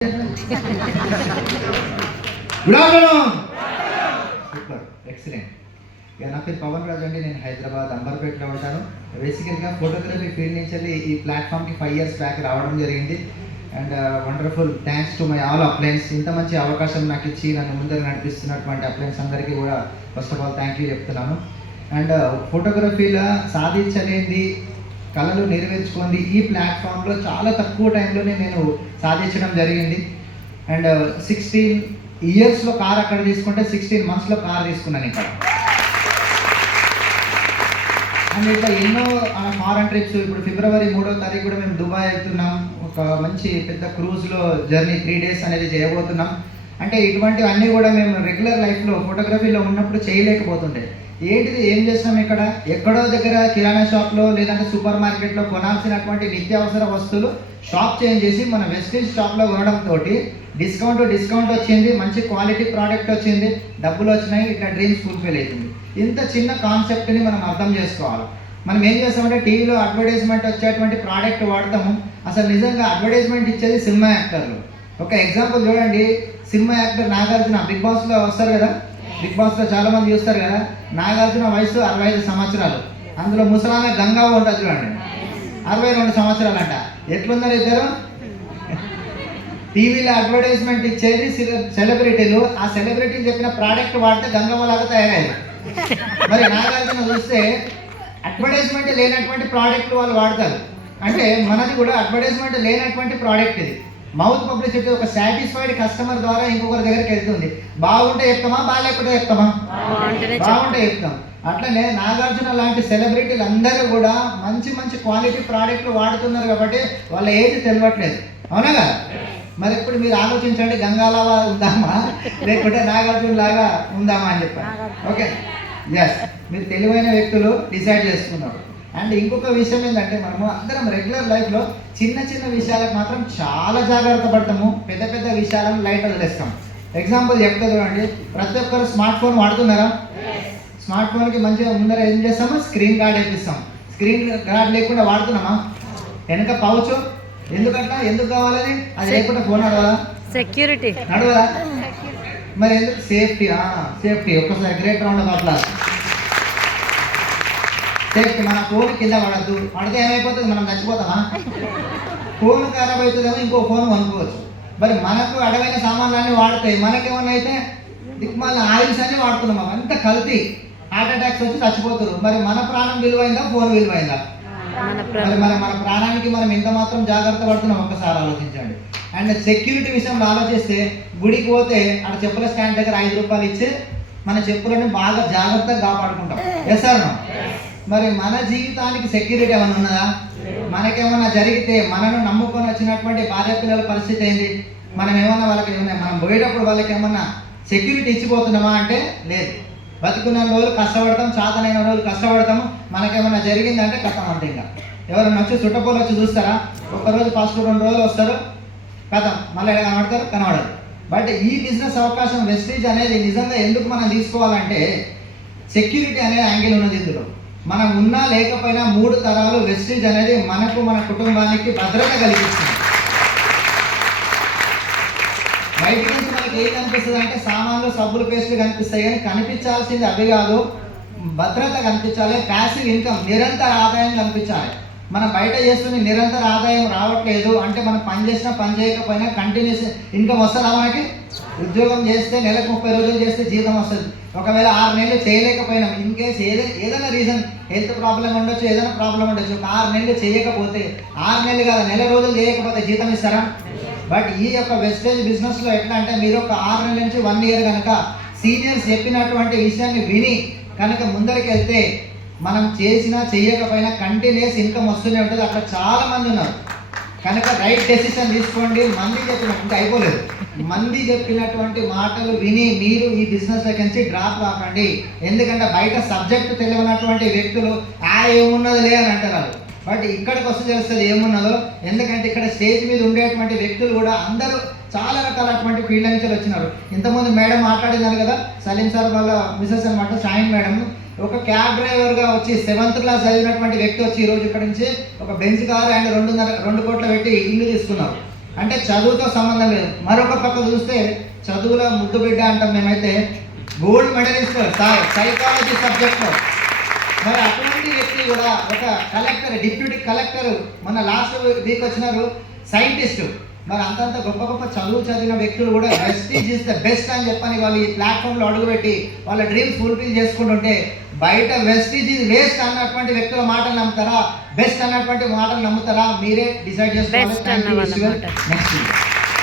Good afternoon. Super, excellent. ఇక నా పేరు పవన్ రాజు అండి. నేను హైదరాబాద్ అంబర్పేటలో ఉంటాను. బేసికల్గా ఫోటోగ్రఫీ ఫీల్డ్ నుంచి వెళ్ళి ఈ ప్లాట్ఫామ్కి 5 years బ్యాక్ రావడం జరిగింది. And wonderful thanks to my all appliances. ఇంత మంచి అవకాశం నాకు ఇచ్చి నన్ను ముందర నడిపిస్తున్నటువంటి అప్లయన్స్ అందరికీ కూడా first of all thank you చెప్తున్నాను. అండ్ ఫోటోగ్రఫీలో సాధించలేనిది, కళలు నెరవేర్చుకుంది ఈ ప్లాట్ఫామ్లో చాలా తక్కువ టైంలోనే నేను సాధించడం జరిగింది. అండ్ 16 yearsలో కార్ అక్కడ తీసుకుంటే 16 monthsలో కార్ తీసుకున్నాను ఇక్కడ. అండ్ ఇట్లా ఎన్నో ఫారెన్ ట్రిప్స్. ఇప్పుడు February 3వ తారీఖు కూడా మేము దుబాయ్ వెళ్తున్నాం. ఒక మంచి పెద్ద క్రూజ్లో జర్నీ 3 days అనేది చేయబోతున్నాం. అంటే ఇటువంటివన్నీ కూడా మేము రెగ్యులర్ లైఫ్లో ఫోటోగ్రఫీలో ఉన్నప్పుడు చేయలేకపోతుండే. ఏంటిది ఏం చేస్తాం ఇక్కడ, ఎక్కడో దగ్గర కిరాణా షాప్లో లేదంటే సూపర్ మార్కెట్లో కొనాల్సినటువంటి నిత్యావసర వస్తువులు షాప్ చేంజ్ చేసి మన వెస్టేజ్ షాప్లో కొనడంతో డిస్కౌంట్ వచ్చింది, మంచి క్వాలిటీ ప్రోడక్ట్ వచ్చింది, డబ్బులు వచ్చినాయి, ఇట్లా డ్రీమ్స్ ఫుల్ఫిల్ అవుతుంది. ఇంత చిన్న కాన్సెప్ట్ని మనం అర్థం చేసుకోవాలి. మనం ఏం చేస్తామంటే టీవీలో అడ్వర్టైజ్మెంట్ వచ్చేటువంటి ప్రోడక్ట్ వాడతాము. అసలు నిజంగా అడ్వర్టైజ్మెంట్ ఇచ్చేది సినిమా యాక్టర్లు. ఒక ఎగ్జాంపుల్ చూడండి, సినిమా యాక్టర్ నాగార్జున బిగ్ బాస్లో వస్తారు కదా, బిగ్ బాస్లో చాలా మంది చూస్తారు కదా. నాగార్జున వయసు 65 సంవత్సరాలు, అందులో ముసలామె గంగా ఉంటుంది చూడండి, 62 సంవత్సరాలు అంట. ఎట్లున్నారు ఇద్దరు? టీవీలో అడ్వర్టైజ్మెంట్ ఇచ్చేది సెలబ్రిటీలు. ఆ సెలబ్రిటీలు చెప్పిన ప్రోడక్ట్ వాడితే గంగమ్మలాగా తయారయ్యారు. మరి నాగార్జున చూస్తే అడ్వర్టైజ్మెంట్ లేనటువంటి ప్రోడక్ట్ వాళ్ళు వాడతారు. అంటే మనది కూడా అడ్వర్టైజ్మెంట్ లేనటువంటి ప్రోడక్ట్ ఇది. మౌత్ పబ్లిసిటీ, ఒక సాటిస్ఫైడ్ కస్టమర్ ద్వారా ఇంకొకరి దగ్గరికి వెళ్తుంది. బాగుంటే చెప్తామా, బాగాలేకపోతే చెప్తామా? బాగుంటే చెప్తాం. అట్లనే నాగార్జున లాంటి సెలబ్రిటీలు అందరూ కూడా మంచి మంచి క్వాలిటీ ప్రోడక్ట్లు వాడుతున్నారు కాబట్టి వాళ్ళ ఏజ్ తెలియట్లేదు, అవునా కదా? మరి ఇప్పుడు మీరు ఆలోచించండి, గంగాలాగా ఉందామా లేకుంటే నాగార్జున లాగా ఉందామా అని చెప్పారు. ఓకే, ఎస్, మీరు తెలివైన వ్యక్తులు డిసైడ్ చేసుకున్నారు. అండ్ ఇంకొక విషయం ఏంటంటే, మనము అందరం రెగ్యులర్ లైఫ్లో చిన్న చిన్న విషయాలకు మాత్రం చాలా జాగ్రత్త పడతాము, పెద్ద పెద్ద విషయాలను లైట్ వదిలేస్తాం. ఎగ్జాంపుల్ చెప్తా చూడండి, ప్రతి ఒక్కరు స్మార్ట్ ఫోన్ వాడుతున్నారా? స్మార్ట్ ఫోన్కి మంచిగా ముందర ఏం చేస్తాము, స్క్రీన్ గార్డ్ వేపిస్తాం. స్క్రీన్ గార్డ్ లేకుండా వాడుతున్నామా? వెనక పౌచ్ ఎందుకట్లా, ఎందుకు కావాలని? అది లేకుండా ఫోన్ నడవదా? సెక్యూరిటీ నడవదా? మరి ఎందుకు? సేఫ్టీ. సేఫ్టీ. ఒక్కసారి గ్రేట్ రౌండ్ అట్లా సేఫ్టీ. మన ఫోన్ కింద పడద్దు, పడితే ఏమైపోతుంది, మనం చచ్చిపోతామా? ఫోన్ ఖరాబ్ అవుతుందేమో, ఇంకో ఫోన్ కొనుక్కోవచ్చు. మరి మనకు అడవైన సామాన్లన్నీ వాడితే మనకేమన్నా అయితే దిక్మాల ఆయిల్స్ అన్నీ వాడుతున్నాం, అంత కల్తీ, హార్ట్ అటాక్స్ వచ్చి చచ్చిపోతారు. మరి మన ప్రాణం విలువైందా, ఫోన్ విలువైందా? మన ప్రాణానికి మనం ఎంత మాత్రం జాగ్రత్త పడుతున్నాం ఒక్కసారి ఆలోచించండి. అండ్ సెక్యూరిటీ విషయంలో ఆలోచిస్తే, గుడికి పోతే అక్కడ చెప్పుల స్టాండ్ దగ్గర 5 రూపాయలు ఇచ్చి మన చెప్పులని బాగా జాగ్రత్తగా కాపాడుకుంటాం. Yes are no? మరి మన జీవితానికి సెక్యూరిటీ ఏమైనా ఉన్నదా? మనకేమన్నా జరిగితే మనను నమ్ముకొని వచ్చినటువంటి భార్య పిల్లల పరిస్థితి ఏంటి? మనం ఏమన్నా వాళ్ళకి మనం పోయేటప్పుడు వాళ్ళకి ఏమన్నా సెక్యూరిటీ ఇచ్చిపోతున్నామా అంటే లేదు. బతుకున్న రోజులు కష్టపడతాం, చాతనైన రోజులు కష్టపడతాము. మనకేమన్నా జరిగిందంటే కథం అంటే ఇంకా ఎవరైనా వచ్చి చుట్టపోలు వచ్చి చూస్తారా? ఒక్కరోజు ఫస్ట్ 2 రోజులు వస్తారు, కథం, మళ్ళీ కనబడరు. బట్ ఈ బిజినెస్ అవకాశం వెస్టేజ్ అనేది నిజంగా ఎందుకు మనం తీసుకోవాలంటే, సెక్యూరిటీ అనే యాంగిల్ ఉన్నది ఇందులో. మనం ఉన్నా లేకపోయినా 3 తరాలు వెస్టేజ్ అనేది మనకు, మన కుటుంబానికి భద్రత కలిగిస్తుంది. బయటికి నుంచి మనకి ఏం కనిపిస్తుంది అంటే, సామాన్లు, సబ్బులు, పేస్టులు కనిపిస్తాయి, కానీ కనిపించాల్సింది అవి కాదు, భద్రత కనిపించాలి, ప్యాసివ్ ఇన్కమ్, నిరంతర ఆదాయం కనిపించాలి. మనం బయట చేస్తున్న నిరంతర ఆదాయం రావట్లేదు అంటే, మనం పని చేసినా పని చేయకపోయినా కంటిన్యూస్ ఇన్కమ్ వస్తుందా? మనకి ఉద్యోగం చేస్తే నెలకు 30 రోజులు చేస్తే జీతం వస్తుంది. ఒకవేళ 6 నెలలు చేయలేకపోయినాం, ఇన్ కేసు ఏదైనా రీజన్, హెల్త్ ప్రాబ్లం ఉండొచ్చు, ఏదైనా ప్రాబ్లం ఉండొచ్చు, ఒక 6 నెలలు చేయకపోతే, 6 నెలలు కాదు నెల రోజులు చేయకపోతే జీతం ఇస్తారా? బట్ ఈ యొక్క వెస్టేజ్ బిజినెస్లో ఎట్లా అంటే, మీరు ఒక 6 నెలల నుంచి 1 year కనుక సీనియర్స్ చెప్పినటువంటి విషయాన్ని విని కనుక ముందరికి వెళ్తే, మనం చేసినా చేయకపోయినా కంటిన్యూస్ ఇన్కమ్ వస్తూనే ఉంటుంది. అట్లా చాలా మంది ఉన్నారు. కనుక రైట్ డెసిషన్ తీసుకోండి. మంది చెప్పినట్టు అయిపోలేదు, మంది చెప్పినటువంటి మాటలు విని మీరు ఈ బిజినెస్ నుంచి డ్రాప్ కాకండి. ఎందుకంటే బయట సబ్జెక్ట్ తెలియనటువంటి వ్యక్తులు ఏమున్నదిలే అని అంటారు. బట్ ఇక్కడికి వస్తే తెలుస్తుంది ఏమున్నదో. ఎందుకంటే ఇక్కడ స్టేజ్ మీద ఉండేటువంటి వ్యక్తులు కూడా అందరూ చాలా రకాలటువంటి ఫీల్డ్ నుంచి వచ్చినారు. ఇంతకుముందు మేడం మాట్లాడినారు కదా, సలీం సార్ వాళ్ళ మిసెస్ అనమాట, షాయిన్ మేడం. ఒక క్యాబ్ డ్రైవర్గా వచ్చి 7th క్లాస్ చదివినటువంటి వ్యక్తి వచ్చి ఈరోజు ఇక్కడ నుంచి ఒక బెంజ్ కారు అండ్ 2 కోట్లు పెట్టి ఇల్లు తీసుకున్నారు. అంటే చదువుతో సంబంధం లేదు. మరొక పక్క చూస్తే చదువులో ముద్దు బిడ్డ అంటాం మేమైతే, గోల్డ్ మెడలిస్ట్ సైకాలజీ సబ్జెక్ట్లో. మరి అటువంటి వ్యక్తి కూడా ఒక కలెక్టర్, డిప్యూటీ కలెక్టర్, మన లాస్ట్ వీక్ వచ్చినారు సైంటిస్ట్. మరి అంతంత గొప్ప గొప్ప చదువు చదివిన వ్యక్తులు కూడా వెస్టీజ్ ఇస్ ద బెస్ట్ అని చెప్పని వాళ్ళు ఈ ప్లాట్ఫామ్లో అడుగుపెట్టి వాళ్ళ డ్రీమ్స్ ఫుల్ఫిల్ చేసుకుంటుంటే, బయట వెస్టీజ్ ఇస్ వేస్ట్ అన్నటువంటి వ్యక్తుల మాటలు నమ్ముతారా, బెస్ట్ అన్నటువంటి మాటలు నమ్ముతారా? మీరే డిసైడ్ చేసుకోవాలి. నెక్స్ట్